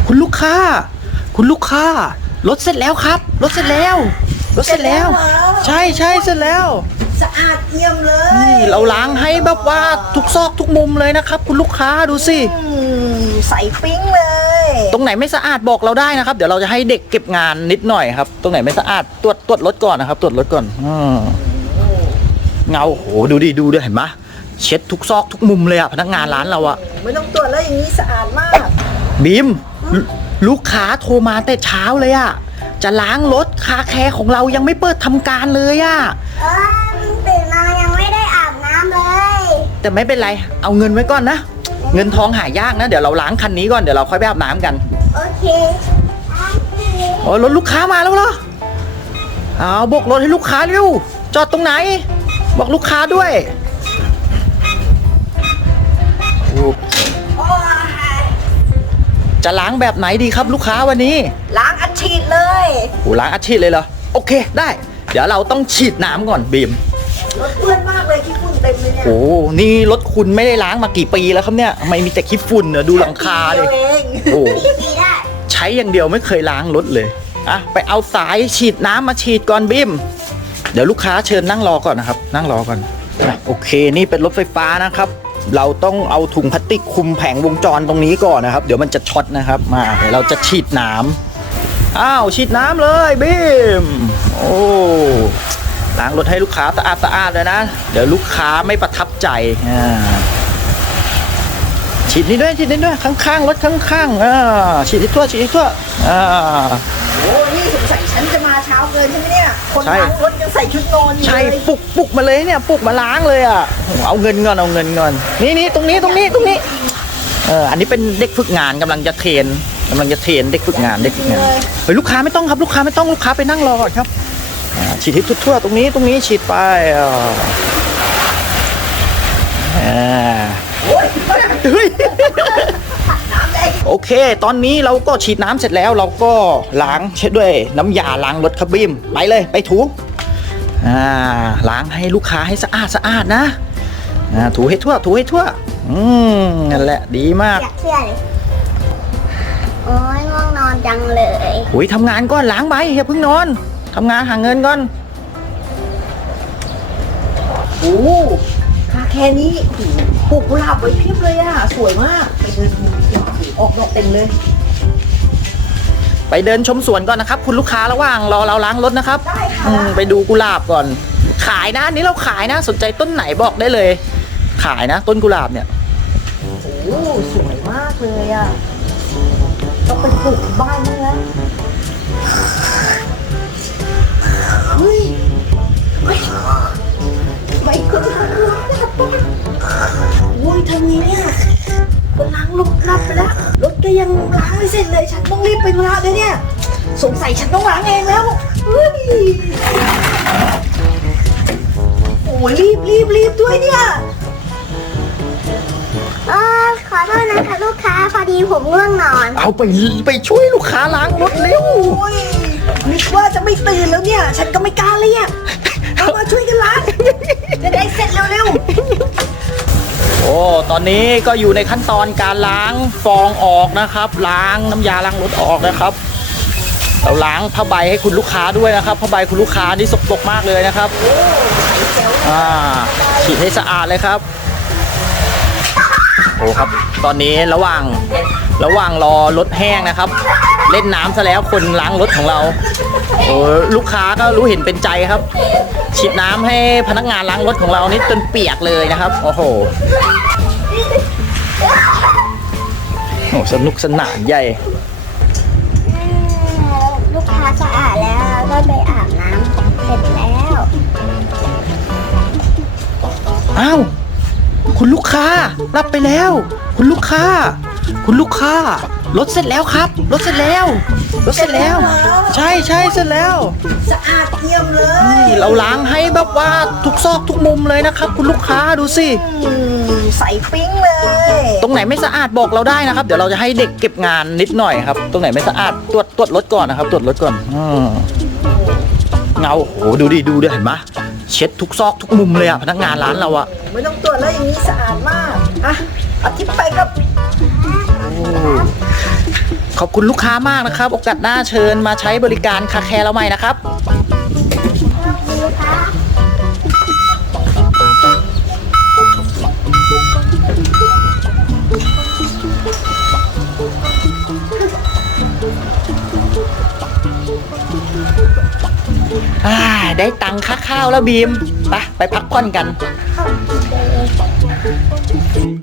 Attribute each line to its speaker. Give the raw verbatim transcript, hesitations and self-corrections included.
Speaker 1: คุณลูกค้าคุณลูกค้ารถเสร็จแล้วครับรถเสร็จแล้วรถเสร็จแล้วใช่ใช่เสร็จแล้ว
Speaker 2: สะอาดเยี่ยมเล
Speaker 1: นี่
Speaker 2: ย
Speaker 1: เราล้างให้แบบว่าทุกซอกทุกมุมเลยนะครับคุณลูกค้าดูสิ
Speaker 2: ใส่ปิ้งเลย
Speaker 1: ตรงไหนไม่สะอาดบอกเราได้นะครับเดี๋ยวเราจะให้เด็กเก็บงานนิดหน่อยครับตรงไหนไม่สะอาดตรวจตรวจรถก่อนนะครับตรวจรถก่อนอเงาโหดูดิดูดิเห็นไหมเช็ดทุกซอกทุกมุมเลยอะพนักงานร้านเราอะ
Speaker 2: ไม่ต้องตรวจแล้วอย่างนี้สะอาดมาก
Speaker 1: บีมลูกค้าโทรมาแต่เช้าเลยอะจะล้างรถคาแคร์ของเรายังไม่เปิดทำการเลยอะ
Speaker 3: เออตื่นมายังไม่ได้อาบน้ำเลย
Speaker 1: แต่ไม่เป็นไรเอาเงินไว้ก่อนนะเงินทองหายากนะเดี๋ยวเราล้างคันนี้ก่อนเดี๋ยวเราค่อยไปอาบน้ำกัน
Speaker 3: โอเค
Speaker 1: โอ้รถลูกค้ามาแล้วเหรอเอาโบกรถให้ลูกค้าเร็วจอดตรงไหนบอกลูกค้าด้วยจะล้างแบบไหนดีครับลูกค้าวันนี้
Speaker 2: ล้างอัดฉีดเลย
Speaker 1: โอ้ล้างอัดฉีดเลยเหรอโอเคได้เดี๋ยวเราต้องฉีดน้ำก่อนบีม
Speaker 2: รถเปื้อนมากเลยขี้ฝุ่นเต็มเลยเนี่ย
Speaker 1: โอ้นี่รถคุณไม่ได้ล้างมากี่ปีแล้วครับเนี่ยทำไมมีแต่ขี้ฝุ่นเนี่ยดูหลังคาเลยโอ้ใช้อย่างเดียวไม่เคยล้างรถเลยอ่ะไปเอาสายฉีดน้ำมาฉีดก่อนบีมเดี๋ยวลูกค้าเชิญนั่งรอก่อนนะครับนั่งรอก่อนโอเคนี่เป็นรถไฟฟ้านะครับเราต้องเอาถุงพลาสติกคลุมแผงวงจรตรงนี้ก่อนนะครับเดี๋ยวมันจะช็อตนะครับมาเดี๋ยวเราจะฉีดน้ำอ้าวฉีดน้ำเลยบีมโอ้ล้างรถให้ลูกค้าสะอาดสะอาดเลยนะเดี๋ยวลูกค้าไม่ประทับใจอ่าฉีดนี่ด้วยฉีดนี่ด้วยข้างๆรถข้างๆอ่าฉีดที่ทั่วฉีดที่ทั่วอ่า
Speaker 2: โอ้นี่สงสัยฉันจะมาเช้าเกินใช่ไหมเนี่ยคนล้างรถยังใส่ชุดนอนอยู่เลย
Speaker 1: ใช่ปลุกปลุกมาเลยเนี่ยปลุกมาล้างเลยอ่ะเอาเงินเงินเอาเงินเงินนี่นี่ตรงนี้ตรงนี้ตรงนี้เอออันนี้เป็นเด็กฝึกงานกำลังจะเทรนกำลังจะเทรนเด็กฝึกงานเด็กฝึกงานเฮ้ยลูกค้าไม่ต้องครับลูกค้าไม่ต้องลูกค้าไปนั่งรอก่อนครับฉีดที่ทั่วๆตรงนี้ตรงนี้ฉีดไปอ่าเฮ้ยโอเคตอนนี้เราก็ฉีดน้ำเสร็จแล้วเราก็ล้างเช็ดด้วยน้ำยาล้างรถครับบีมไปเลยไปถูอ่าล้างให้ลูกค้าให้สะอาดสะอาดนะอ่าถูให้ทั่วถูให้ทั่วอืมนั่นแหละดีมาก
Speaker 3: อยากเชื่อเลยโอ้ยง่วงนอนจังเลย
Speaker 1: โอ้ยทำงานก่อนล้างไปอย่าเพิ่งนอนทำงานหาเงินก่อน
Speaker 2: โอ้คาแค่นี้ปลูกกุหลาบไว้เพียบเลยอ่ะสวยมากไปเดินดูออกดอกเต็มเลย
Speaker 1: ไปเดินชมสวนก่อนนะครับคุณลูกค้าระหว่างรอเราล้างรถนะครับ
Speaker 2: ได้ค่ะ
Speaker 1: ไปดูกุหลาบก่อนขายนะนี้เราขายนะสนใจต้นไหนบอกได้เลยขายนะต้นกุหลาบเนี่ย
Speaker 2: โอ้สวยมากเลยอ่ะต้องไปปลูกบ้านนี่แล้วเฮ้ยไม่ก็ล้างรถนะป้าโอ้ยทำไงเนี่ยก็ล้างรถรับไปแล้วรถก็ยังล้างไม่เสร็จเลยฉันต้องรีบไปธุระเลยเนี่ยสงสัยฉันต้องล้างเองแล้วเฮ้ยโอ้ยรีบรีบรีบด้วยเนี่ย
Speaker 3: เออขอโทษนะคะลูกค้าพอดีผมง่วงนอน
Speaker 1: เอาไปไปช่วยลูกค้าล้างรถเร็ว
Speaker 2: โอ้ยนึกว่าจะไม่ตื่นแล้วเนี่ยฉันก็ไม่กล้าเลยอ่ะเอามาช่วยกันล้างจะได้เสร็จเร็ว
Speaker 1: ๆโอ้ตอนนี้ก็อยู่ในขั้นตอนการล้างฟองออกนะครับล้างน้ำยาล้างรถออกนะครับเราล้างผ้าใบให้คุณลูกค้าด้วยนะครับผ้าใบคุณลูกค้านี่สกปรกมากเลยนะครับอ่าฉีดให้สะอาดเลยครับโอ้ครับตอนนี้ระหว่างระหว่างรอรถแห้งนะครับเล่นน้ำซะแล้วคนล้างรถของเราโอ้ลูกค้าก็รู้เห็นเป็นใจครับฉีดน้ำให้พนักงานล้างรถของเรานี่จนเปียกเลยนะครับโอ้โหโอ้สนุกสนานใหญ่
Speaker 3: ลูกค้าสะอาดแล้วก็ไปอาบน้ำเสร็จแล้ว
Speaker 1: อ้าวคุณลูกค้ารับไปแล้วคุณลูกค้าคุณลูกค้ารถเสร็จแล้วครับรถเสร็จแล้วรถเสร็จแล้วใช่ใช่เสร็จแล้ว
Speaker 2: สะอาดเยี่ยมเลย
Speaker 1: นี่เราล้างให้แบบว่าทุกซอกทุกมุมเลยนะครับคุณลูกค้าดูสิ
Speaker 2: ใส่ปิ้งเลย
Speaker 1: ตรงไหนไม่สะอาดบอกเราได้นะครับเดี๋ยวเราจะให้เด็กเก็บงานนิดหน่อยครับตรงไหนไม่สะอาดตรวจตรวจรถก่อนนะครับตรวจรถก่อนเงาโอ้ดูดิดูดิเห็นไหมเช็ดทุกซอกทุกมุมเลยอะพนักงานร้านเราอะ
Speaker 2: ไม่ต้องตรวจแล้วอย่างนี้สะอาดมากอ่ะอาทิตย์ไปกับ
Speaker 1: ขอบคุณลูกค้ามากนะครับ โอกาสหน้าเชิญมาใช้บริการคาแคร์เราใหม่นะครับ อ่า ได้ตังค่าข้าวแล้วบีม ไป ไปพักผ่อนกัน
Speaker 3: ขอบคุณเลย